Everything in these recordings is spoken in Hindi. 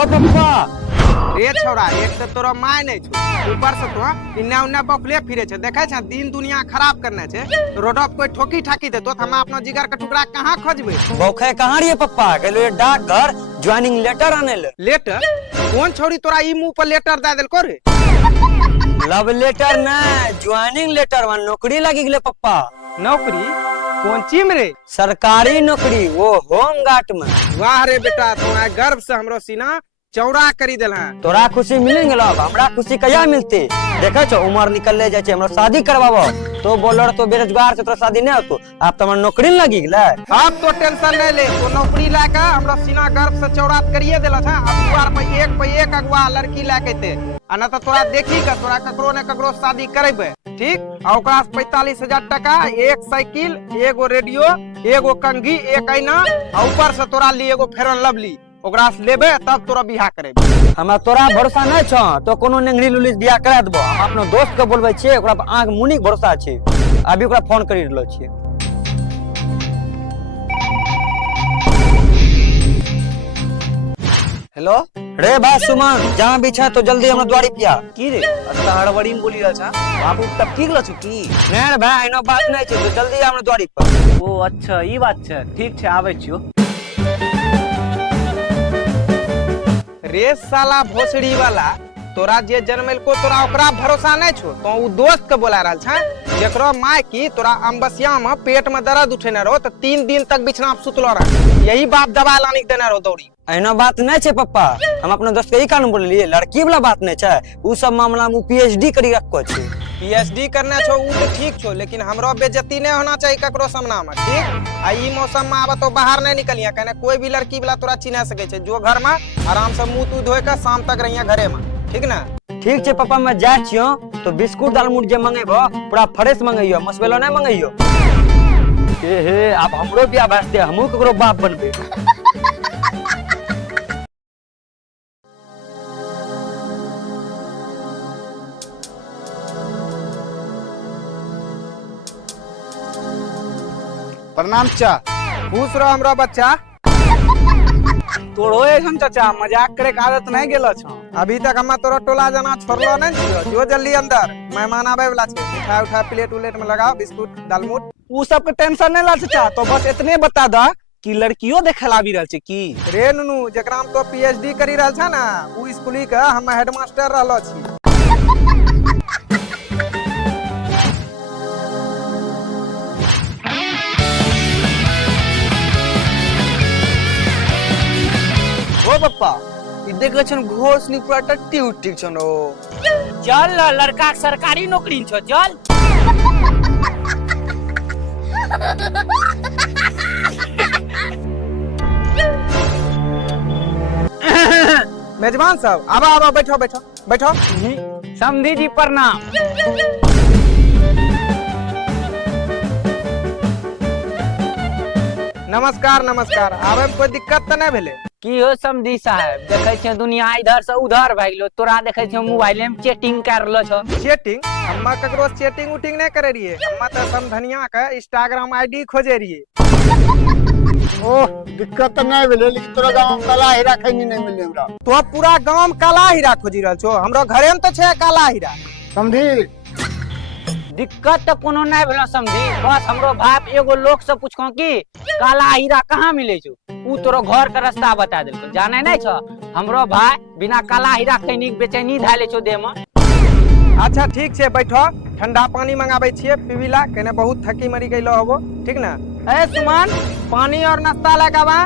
ओ पप्पा रे छोरा एक तो तोरा माय नहीं छो ऊपर से तो इन्ने उन्ने बकले फिरे छे देखे छ दिन दुनिया खराब करने छे रोड पर कोई ठोकी ठाकी दे तो हम अपना जिगर का टुकड़ा कहां खोजबे बौखे कहां रे पप्पा गेलो डाक घर ज्वाइनिंग लेटर आने ले लेटर कौन छोरी तोरा ई मुंह पर लेटर दे देलको रे लव लेटर ना ज्वाइनिंग लेटर वन नौकरी लगी गेले पप्पा नौकरी कौन चीज में रे सरकारी नौकरी वो होम गार्ड में वाह रे बेटा तोरा गर्व से हमरो सीना चौड़ा करी देल है तोरा खुशी मिल गेलो हमरा खुशी कहिया मिलते देखे छो उम्र निकल जाय छे हमरा शादी करवाबो तो बोलर तो बेरोजगार से तोरा शादी नहीं होतो आप तो हमरा नौकरी लगी गेले अब तो टेंशन नहीं ले तो नौकरी लाके हमरा सीना गर्व से चौड़ा करिए देला था अब दुआर पे एक अगवा लड़की लाके ते अना तो तोरा देखी के तोरा ककरो ने ककरो शादी करेबे ठीक आ ओकरा 45,000 टका एक साइकिल एगो रेडियो एगो कंघी एक ऐना आ ऊपर से तोरा लिए एगो फेरन लवली ओकरा से लेबे तब तोरा बियाह करेबे हमरा तोरा भरोसा नहीं छ तो कोनो नेंगरी लुली बियाह करा देबो हम अपना दोस्त के बोलबै छियै ओकरा पर आंख मुनी भरोसा छै अभी ओकरा फोन करि रहलो छियै हेलो रे भाई सुमन जहां भी छ तो जल्दी हमरा द्वारी पिया की रे अत्ता हड़बड़ी में बोली रहा बाबू तब ठीक ल छु की नहीं रे भाई एनो बात नहीं छै तो जल्दी हमरा द्वारी पर ओ अच्छा ई बात छै ठीक छै आबै छियो रे साला भोसड़ी वाला तोरा जे जन्मल को तोरा ओकरा भरोसा नहीं छो तो उ दोस्त के बोला रहल छ जेकरो माय की तोरा अम्बसिया में पेट में दर्द उठेने रहो तो 3 दिन तक बिछना पे सुतलो रह यही बाप दवा लानी देने रहो दौड़ी एनो बात नहीं छै पप्पा हम अपने दोस्त के ई कान बोललिए लड़की वाला बात नहीं छै उ सब मामला में पीएचडी करी रखो छै पीएचडी करने छो उ तो ठीक छो लेकिन हमरो बेइज्जती नहीं होना चाहिए ककरो सामना में ठीक आ ई मौसम में आब तो बाहर नहीं निकलिया कने कोई भी लड़की वाला तोरा चिन्ह सके छै जो घर में आराम से मुंह तू धोए के शाम तक रहिया घरे में ठीक ना ठीक छै पापा मैं जाय छियो तो बिस्कुट दालमूट जे मंगेबो पूरा फ्रेश मंगैयो मसबेलो नहीं मंगैयो हे अब हमरो बियाह वास्ते हमहू ककरो बाप बनबे प्रणाम चा खुश रहो हमरा बच्चा तोरो ऐसन चाचा मजाक करे के आदत नहीं गेलो छ अभी तक हम तोरा टोला जना छोड़लो नहीं छियो जो जल्दी अंदर मेहमान आवे वाला छै उठा प्लेट उलेट में लगाओ बिस्कुट दालमूट उ सब के टेंशन नहीं ला चाचा तो बस इतने बता दा कि लड़कियों देखे ला भी रहल छै की रे नुनू जेकरा में तो पीएचडी करी रहल छ ना उ स्कूली के हम हेडमास्टर रहलो छी ओ पप्पा ई देखे छन घोर सनी पूरा टट्टी उट्टी छन ओ चल लड़का सरकारी नौकरी छो चल मेजबान साहब आवा बैठो बैठो बैठो समधी जी प्रणाम नमस्कार नमस्कार आवे में कोई दिक्कत तो नहीं भेले की हो समधी साहब देखे छे दुनिया इधर से उधर भाग लो तोरा देखे छे मोबाइल में चैटिंग कर लो छो चैटिंग हम्मा ककरो चैटिंग उटिंग नहीं करे रहिए हम्मा तो समधनिया के इंस्टाग्राम आईडी खोजे रहिए ओह दिक्कत तो नहीं भेले लेकिन तोरा गांव में काला हीरा खैनी नहीं मिले हमरा तो पूरा गांव में काला हीरा खोजी रहल छो हमरो घरे में तो छे काला हीरा समझी दिक्कत तो कोनो नहीं भेलो समधी बस हमरो बाप एगो लोग से पूछको कि काला हीरा कहाँ मिले छो उ तोरो घर का रास्ता बता देलको जाने नहीं छो हमरो भाई बिना काला हीरा खैनी बेचैनी धाले छो देह में अच्छा ठीक छे बैठो ठंडा पानी मंगाबे छिए पीविला कने बहुत थकी मरी गइलो होबो ठीक ना ए सुमन पानी और नाश्ता लेके आवा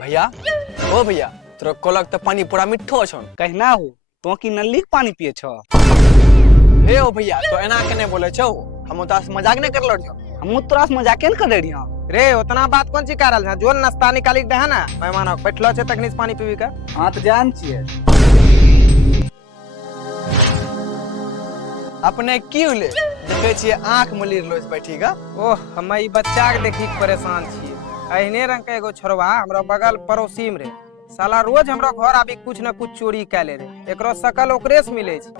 भैया ओ भैया तोरा कोलक त पानी पूरा मिठो छन कहना हो तो की नल्ली के पानी पिए छ हे ओ भैया तो एना केने बोले छौ हम तोरा से मजाक नहीं करलो छ हम तोरा से मजाक केन कर रही रे उतना बात कौन सी कर रहल छ जो नाश्ता निकाली के दे ना मेहमान बैठलो छे तखनी से पानी पीबी का हां त जान छिए अपने की होले देखे छिए आंख मलिर लो बैठी का ओह हम ई बच्चा के देखी के परेशान छिए अहिने रंग के एगो छोरवा हमरा बगल पड़ोसी में रे साला रोज हमरा घर आबी कुछ न कुछ चोरी कै ले रे, एकरो शकल ओकरे से मिले छै।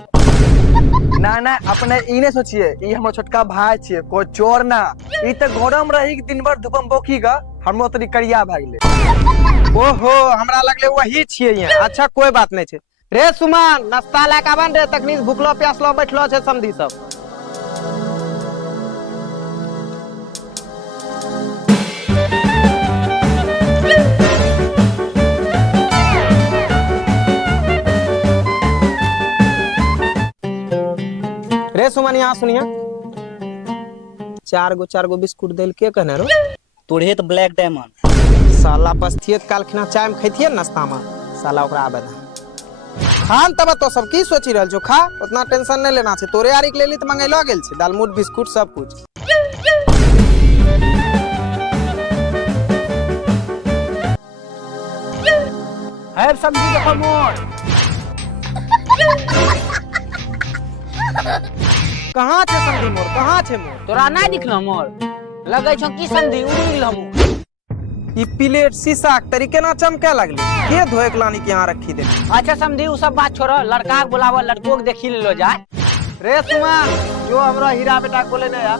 ना ना अपने ई ने सोचिए, ई हमर छोटका भाई छिए, कोई चोर ना। ई त घोड़ा में रही दिन भर धूपम बोखी का हमरो तरी करिया भाग गेले। ओहो हमरा लगले वही छिए यहाँ। अच्छा कोई बात नहीं छै। रे सुमन नाश्ता लेके आवन रे, तखनी भूखलो प्यासलो बैठलो छै समधी सब। रे सुमन यहाँ सुनिया, 4 गो बिस्कुट देल के कहने रो? तोड़े तो ब्लैक डायमंड। साला बस्तियत काल खिना चाय में खैथिए नाश्ता में, साला ओकरा आबे ना खान। तब तो सब की सोची रहल छो, खा, उतना टेंशन नहीं लेना छै। तोरे यारी के लेली त मंगैलो गेल छै दालमूट बिस्कुट सब कुछ। है समझी देखो मोर। कहाँ छे समधी मोर, कहाँ छे मोर? तोरा नहीं दिखलो मोर, लगे छो की समझी उड़ी गेलो मोर। ई प्लेट शीशा के तरीके ना चमके लगली, के धोए के लानी के यहाँ रखी दे। अच्छा समझी उ सब बात छोड़ो, लड़का के बुलावा, लड़को के देखी लो जाए। रे सुमन जो हमरा हीरा बेटा को लेने आ।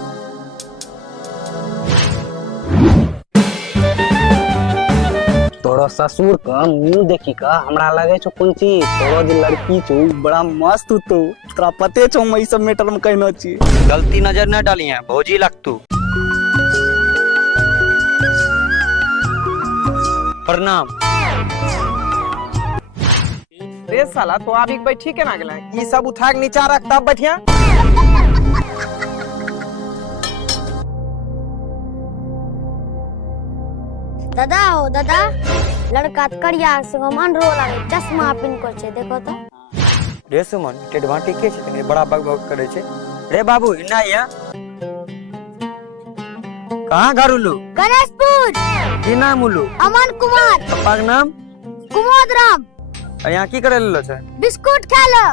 तोरो ससुर का मुंह देखी का हमरा लगे छो कोन चीज। तोरो जे लड़की छो बड़ा मस्त तो, तोरा पते छो मैं ई सब मैटर में कहना छी। गलती नजर न डाली है भौजी लगतू। प्रणाम। रे साला तो अभी बैठी केना गेला? ई सब उठा के नीचा रख तब बैठिया। दादा हो दादा, लड़का करिया से मन रो लागे, चश्मा पिन कर छे, देखो तो। रे सुमन टेडवाटी के छै तने बड़ा बग करे छै। रे बाबू इना या कहां घर उलू? गणेशपुर। की नाम उलू? अमन कुमार। पप्पा के नाम? कुमोद राम। आ यहाँ की करे लेलो छै? बिस्कुट खा लो।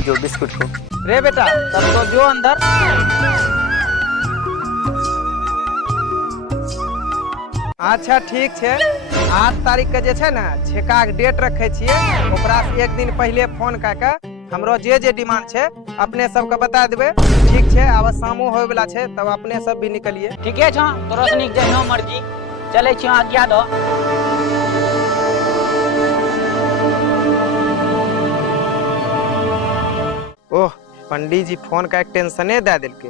जो बिस्कुट को। रे बेटा तब तो जो अंदर। अच्छा ठीक छै, 8 तारीख के जे छै ना छेका के डेट रखे छिए, ओकरा से एक दिन पहले फोन क के हमरो जे डिमांड छै अपने सब के बता देबे। ठीक छै, अब शामो होय वाला छै, तब अपने सब भी निकलिए। ठीके छो, तोरो सनिक जहिनो मर्जी। चले छियो आज्ञा दो। ओह पंडित जी फोन का एक टेंशने दे दिलके।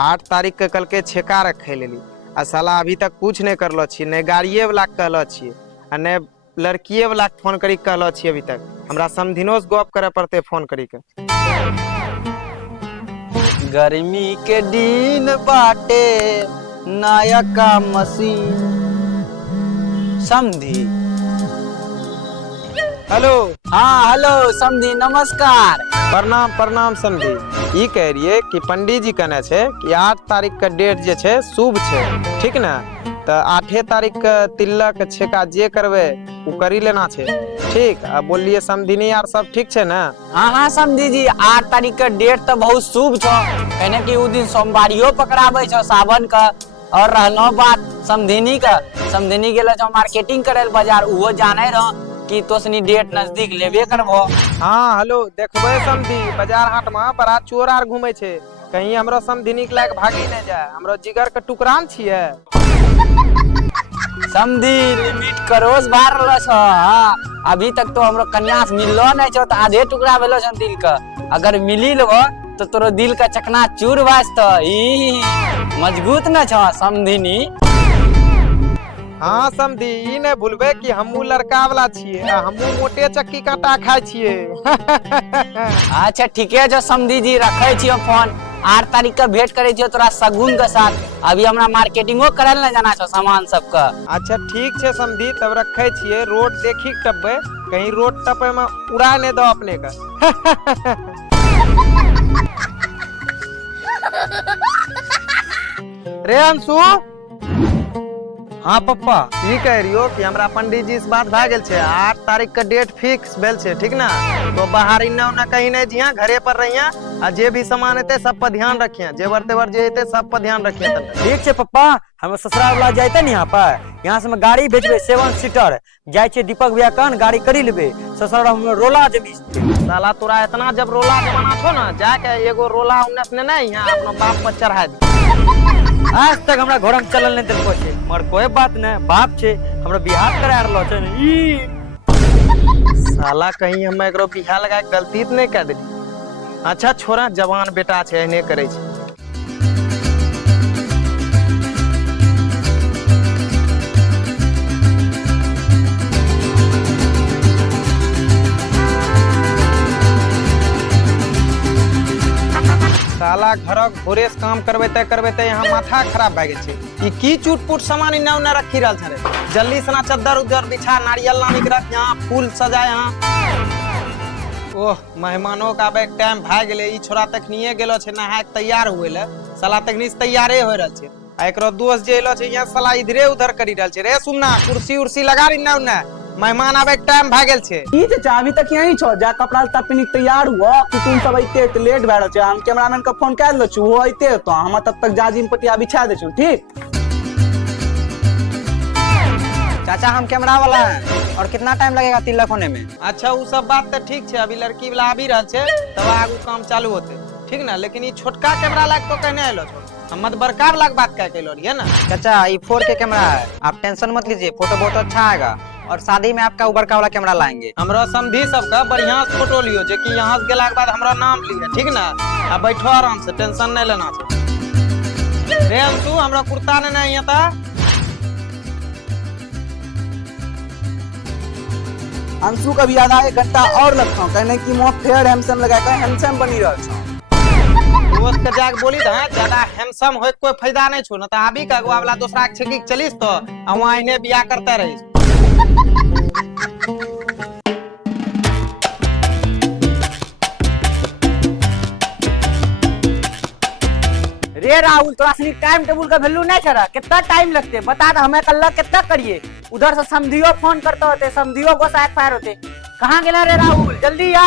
8 तारीख के कल के छेका रखे लेली, आ साला अभी तक कुछ नहीं करलो छी, ने गाड़िए वाला कहलो छी आ ने लड़किए वाला फोन करी कहलो छी। अभी तक हमरा समधिनो से गप करे पड़ते फोन करी के। गर्मी के दिन बाटे नायका मशीन समधी। हेलो। हाँ हेलो समधी, नमस्कार। प्रणाम प्रणाम समधी। ई कह रहिए कि पंडित जी कहने छे कि 8 तारीख का डेट जे छे शुभ छे, ठीक ना? तो 8 तारीख का तिलक छेका जे करवे उ करी लेना छे, ठीक? अब बोलिए समधिनी यार सब ठीक छे ना? हाँ समझी जी, 8 तारीख का डेट तो बहुत शुभ छो, कहने की उ दिन सोमवारियो पकड़ाबे छो सावन का। और रहलो बात समधिनी का, समधिनी गेलो छो मार्केटिंग करे बाजार, उहो जाने रहो कि तोसनी डेट नजदीक लेबे करबो। हाँ हेलो, देखबे समधी बाजार हाट में बड़ा चोर आर घूमे छे, कहीं हमरो समधिनी के लायक भागी न जाए। हमरो जिगर के टुकड़ान छिए। समधी लिमिट क्रॉस बार रहलो छो। हाँ अभी तक तो हमरो कन्या से मिललो नहीं छो, तो आधे टुकड़ा भेलो छो दिल का। अगर मिली लेबो तो तोरो दिल का चकना चूर वाजतो। ई मजबूत न छो समधिनी। हाँ समधी, ई ने भूलबे कि हमू लड़का वाला छिए, हमू मोटे चक्की कांटा खाय छिए। अच्छा ठीके छो समधी जी, रखे छियो फोन। 8 तारीख का भेंट करे छियो तोरा सगुन के साथ। अभी हमरा मार्केटिंगो करे न जाना छो सामान सब का। अच्छा ठीक छे समधी, तब रखे छिए। रोड देखी के टपबे, कहीं रोड टपे में उड़ा ने दो अपने का। रे अंशु। हाँ पप्पा। ई कह रहियो कि हमरा पंडित जी से बात भा गेल छे, 8 तारीख का डेट फिक्स भेल छे, ठीक ना? तो बाहर इन्ना उन्ना कहीं नहीं जिया, घरे पर रहिया। आ जे भी सामान हेते सब पर ध्यान रखिए, जेवर तेवर जे हेते सब पर ध्यान रखिए तने। ठीक छे पप्पा, हम ससुराल वाला जाते ने यहाँ पर, यहाँ से हम गाड़ी भेजबे 7 सीटर, जाय छे दीपक भैया कन गाड़ी करी लेबे, ससुराल हम रोला जमी। साला तोरा इतना जब रोला जमाना छो ना, जाके एगो रोला उन्नस ने नहीं यहाँ अपनो बाप पर चढ़ा दी। आज तक हमरा घर में चलल नहीं दिलको छे, मगर कोई बात नहीं, बाप छे हमरा बिहार करा रहलो छे ने। ई साला कहीं हम एकरो बिहा लगा के गलती त नहीं कर देली। अच्छा छोरा, जवान बेटा छे, एहने करे छे। साला घरक भोरे से काम करबे यहाँ माथा खराब भए गेल छै। ई की चूट-पुट सामान इन्ने उन्ने रखी रहल छै रे। जल्दी सना चद्दर उद्दर बिछा, नारियल लानी के रख, यहाँ फूल सजा यहाँ। ओह, मेहमानों के आबे के टाइम भए गेले। ई छोरा तखनिए गेलो छै नहाय के तैयार हुए ले, साला तखनी से तैयारे हो रहल छै। आ एकरो दोस्त जे एलो छै यहाँ साला इधरे उधर करी रहल छै रे। सुनना, कुर्सी उर्सी लगा इन्ने उन्ने, मेहमान आबे के टाइम भए गेल छै। ई चाचा अभी तक यहीं छो, जा कपड़ा लत्ता पिन्ही के तैयार हुआ कि तुम सब अइते त लेट भए रहल छै। हम कैमरामैन के फोन कर लो छु, वो अइते तो हम तब तक जाजिम पटिया बिछा दे छु। ठीक चाचा हम कैमरा वाला है, और कितना टाइम लगेगा तिलक होने में? अच्छा वो सब बात तो ठीक है, अभी लड़की वाला आबी रहल छै, तब आगू काम चालू होते, ठीक ना। लेकिन ये छोटका कैमरा लाग तो कहने आइलो छो, हम मत बड़का लाग बात कह के लो रहिए ना। चाचा ये 4K कैमरा है, आप टेंशन मत लीजिए, फोटो बहुत अच्छा आएगा, और शादी में आपका उबर का वाला कैमरा लाएंगे। हमरा समझी सबका बढ़िया से फोटो लियो, जे कि यहाँ से गेला के बाद हमरा नाम लियो, ठीक ना। अब बैठो आराम से, टेंशन नहीं लेना छै। रे अंशु, हमरा कुर्ता ने नहीं आता। अंशु का भी आधा 1 घंटा और लगता हूँ, कहने की मुँह फेयर हैंडसम लगाकर हैंडसम बनी रहल छौ। दोस्त के जाके बोली था ज्यादा हैंडसम होए कोई फायदा नहीं छो, न त अभी का अगवा वाला दूसरा के छेकी चलिस तो वहां इन्हें बियाह करते रहिस। रे राहुल, तोरा सनी टाइम टेबल का वैल्यू नहीं छरा, कितना टाइम लगते बता दे, हमें कल कितना करिए। उधर से समझियो फोन करते होते, समझियो को साथ फायर होते। कहाँ गेला रे राहुल, जल्दी आ।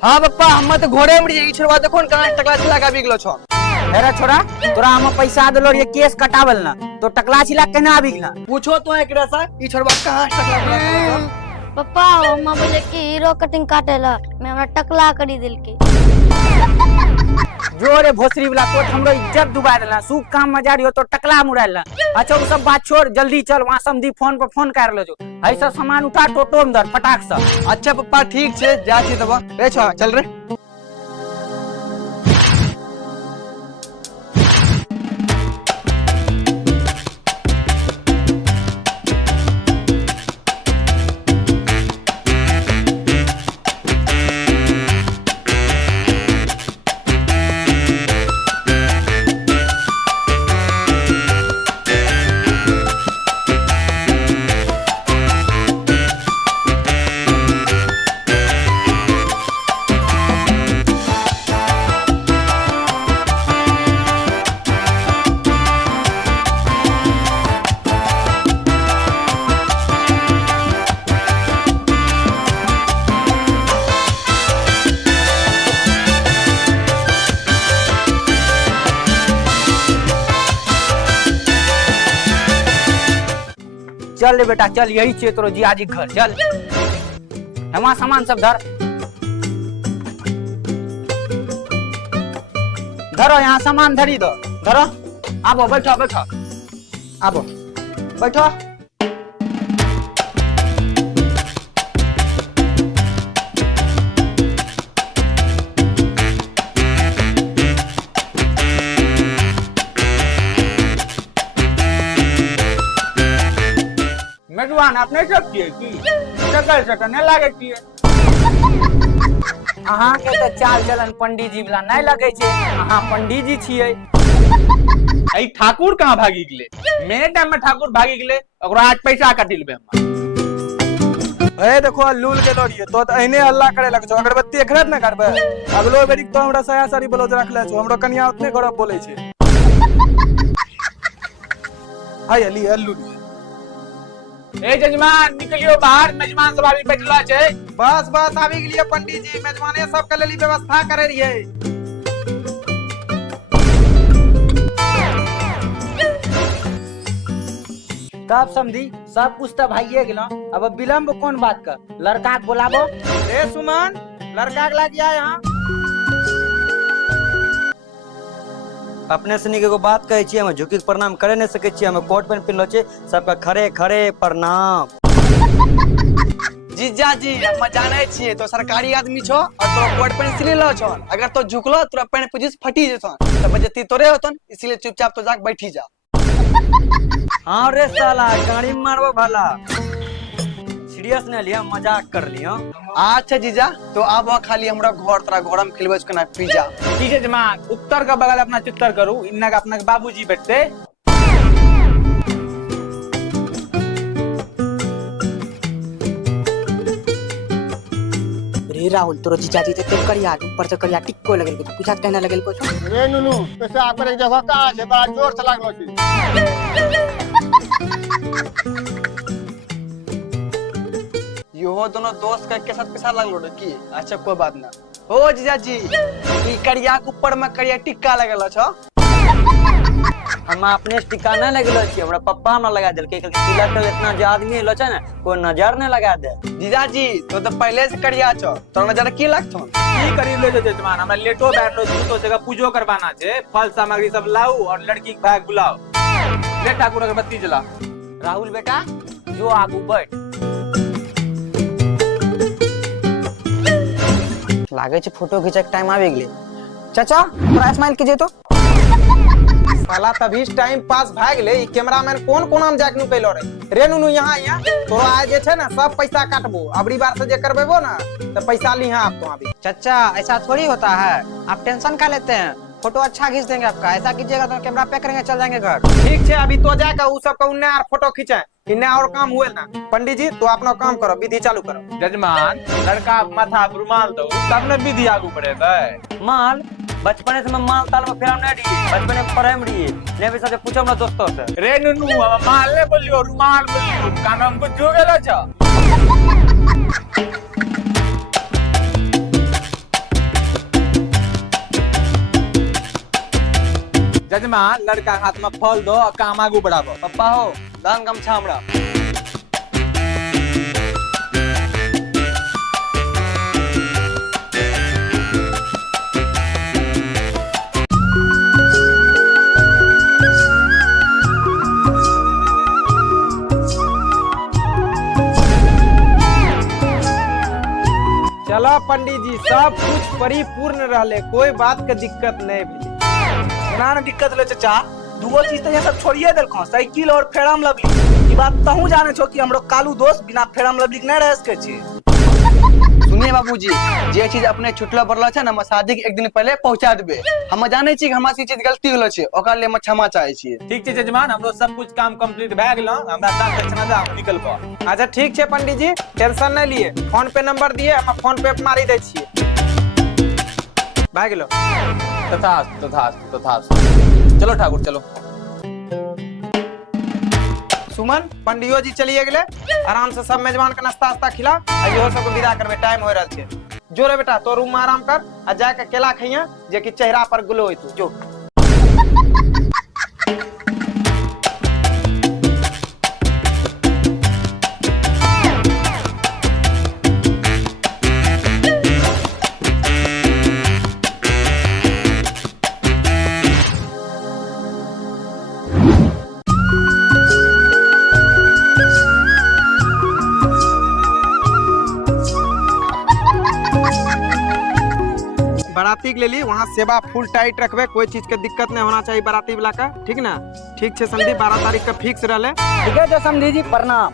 हाँ पप्पा, हम तो घोड़े में ई छोरवा देखो कहां टकला छिला का बिगलो छो। अरे छोरा, तोरा हम पैसा देलो रे केस कटावल ना, तो टकला छिला केना बिगला? पूछो तो एकरा सा ई छोरवा कहां टकला। पप्पा मम्मा बोले कि हीरो कटिंग काटेला, मैं हमरा टकला करी दिल के। जोरे भोसरी वाला तो हमरो इज्जत डुबा देला, सूख काम मजा रियो तो टकला मुड़ाला। अच्छा वो सब बात छोड़, जल्दी चल, वहां समधी फोन पर फोन कर लो जो, है सब सामान उठा टोटो अंदर फटाक से। अच्छा पप्पा ठीक छे, जा छी तब रे छो, चल रे। चल रे बेटा चल, यही छे तोरो जियाजी घर, चल। हमारा सामान सब धर, धरो यहाँ सामान धरी दो, धरो। आबो बैठो बैठो, आबो बैठो। मेजबान अपने सब किए की शकल सकने लागे किए। अहाँ के तो चाल चलन पंडित जी वाला नहीं लगे छे, अहाँ पंडित जी छिए। आई ठाकुर कहाँ भागी गेले? मेरे टाइम में ठाकुर भागी गेले, ओकरा आज पैसा काटी लेबे हम। ए देखो लूल के लोड़िए तो एने हल्ला करे लगछो, अगरबत्ती खरीद न करबे। अगलो बेरी तो हमरा सया सारी ब्लाउज रखले छो, हमरो कन्या उतने गरब बोले छे। हाय अली अल्लू ए जजमान निकलियो बाहर, मेजमान सब अभी बैठला छे। बस बस आबी गेलिए पंडित जी, मेजमाने सब के लेली व्यवस्था करे रहिए। तब समझी सब कुछ तो भाइये गेलो। अब विलम्ब कौन बात का, लड़का के बुलाबो। रे सुमन, लड़का के लाग आ यहाँ। अपने सनी के एगो बात कहै छियै, हम झुकी के प्रणाम करे नहीं सकै छियै, हम कोट पैंट पिनलो छियै, सबका खड़े खड़े प्रणाम। जीजा जी हम जाने छिए तो सरकारी आदमी छो और तो कोट पैंट इसलिए लो छो, अगर तो झुकलो तो पैंट पुजिस फटी जेतो तो बजती तोरे होतन, इसलिए चुपचाप तो जाके बैठी जा। हाँ रे साला गाड़ी में मारबो भला, सीरियस नहीं लिया, मजाक कर लियो। अच्छा जीजा तो अब खाली हमरा घर तोरा घर में खिलबे के ना पिज्जा। ठीक है जमात, उत्तर का बगल अपना चित्तर करू, इन्ना का अपना बाबूजी बैठते। रे राहुल तोरो जीजा जी ते करिया ऊपर से करिया टिक्को लगल के पूछा कहने लगल कुछ। रे नुनू पैसा आपरे जगह कहाँ छै, बड़ा जोर से लागलो छै। यो दोनों दोस्त के साथ पैसा लगलो रे की? अच्छा कोई बात ना। ओ जीजा जी ई करिया के ऊपर में करिया टिक्का लगल छ। हम अपने टिका नहीं लगलो छियै, हमरा पप्पा हमरा लगा देलकै, तिलक के इतना जो आदमी एलो छै ना, कोई नजर नहीं लगा दे। जीजा जी तो पहले से करिया छ, तोरा नजर की लागथो? की करी ले जजमान, हमरा लेटो बैठलो तो जगह पूजो करवाना छे, फल सामग्री सब लाओ और लड़की के भाग बुलाओ। ले ठाकुर अगरबत्ती जला। राहुल बेटा जो आगू बैठ। लागे छे फोटो खींचे के टाइम आवे गेले। चाचा थोड़ा स्माइल कीजिए तो। साला तभी टाइम पास भाग गेले। ई कैमरामैन कोन कोना में जाके कैलो रे नुनू यहाँ तोरा आज जे छे ना सब पैसा काटबो, अबरी बार से जे करबेबो ना तो पैसा लिहा आप तो अभी। चाचा ऐसा थोड़ी होता है, आप टेंशन खा लेते हैं, फोटो अच्छा खींच देंगे आपका, ऐसा कीजिएगा तो कैमरा पे करेंगे चल जाएंगे घर। ठीक छे, अभी तो जाके उ सब का उन्ने और फोटो खींचे, इन्ने और काम हुए ना। पंडित जी तो अपना काम करो, विधि चालू करो। जजमान लड़का माथा पर रुमाल दो तब न विधि आगू बढ़ेगा। माल बचपने से मैं माल ताल में फेरम नहीं रही, बचपने में पढ़े में रही, ने भी सबसे पूछो ना दोस्तों से। रे नुनू अब माल ने बोलियो रुमाल बोलियो, कान हमको जो गेला छ। जजमान लड़का के हाथ में फल दो और काम आगू बढ़ाबो। पप्पा हो दान गमछा हमरा। चलो पंडित जी सब कुछ परिपूर्ण रहले, कोई बात के दिक्कत नहीं भेल। ना ना दिक्कत ले चाचा, दूगो चीज तो ये सब छोड़िए देलखो, साइकिल और फेरम लवली। ई बात तहू जाने छो कि हमरो कालू दोस्त बिना फेरम लवली के नहीं रह सके छी। सुनिए बाबूजी, जे चीज अपने छुटलो पड़लो छे ना, हम शादी के एक दिन पहले पहुंचा देबे। हम जाने छी कि हमरा से चीज गलती होलो छे, ओकर लिए हम क्षमा चाहे छी। ठीक छे जजमान, हमरो सब कुछ काम कंप्लीट भए गेलो, हमरा दान दक्षिणा दा हम निकलबो। अच्छा ठीक छे पंडित जी, टेंशन नहीं लिए, फोन पे नंबर दिए, हम फोन पे मारी दे छिए। भाग गेलो। तथास्तु तथास्तु तथास्तु। चलो ठाकुर चलो। सुमन पंडियो जी चलिए गेले, आराम से सब मेजबान के नाश्ता वास्ता खिला, इहो सबको विदा करबे, टाइम हो रहल छे। जो रे बेटा तो रूम में आराम कर आ जाके केला खइया, जे कि चेहरा पर ग्लो होइतु। जो बाराती के लिए वहाँ सेवा फुल टाइट रखबे, कोई चीज के दिक्कत नहीं होना चाहिए बाराती वाला का, ठीक ना? ठीक छे संदीप, 12 तारीख का फिक्स रहले। ठीक है जो समझी जी, प्रणाम।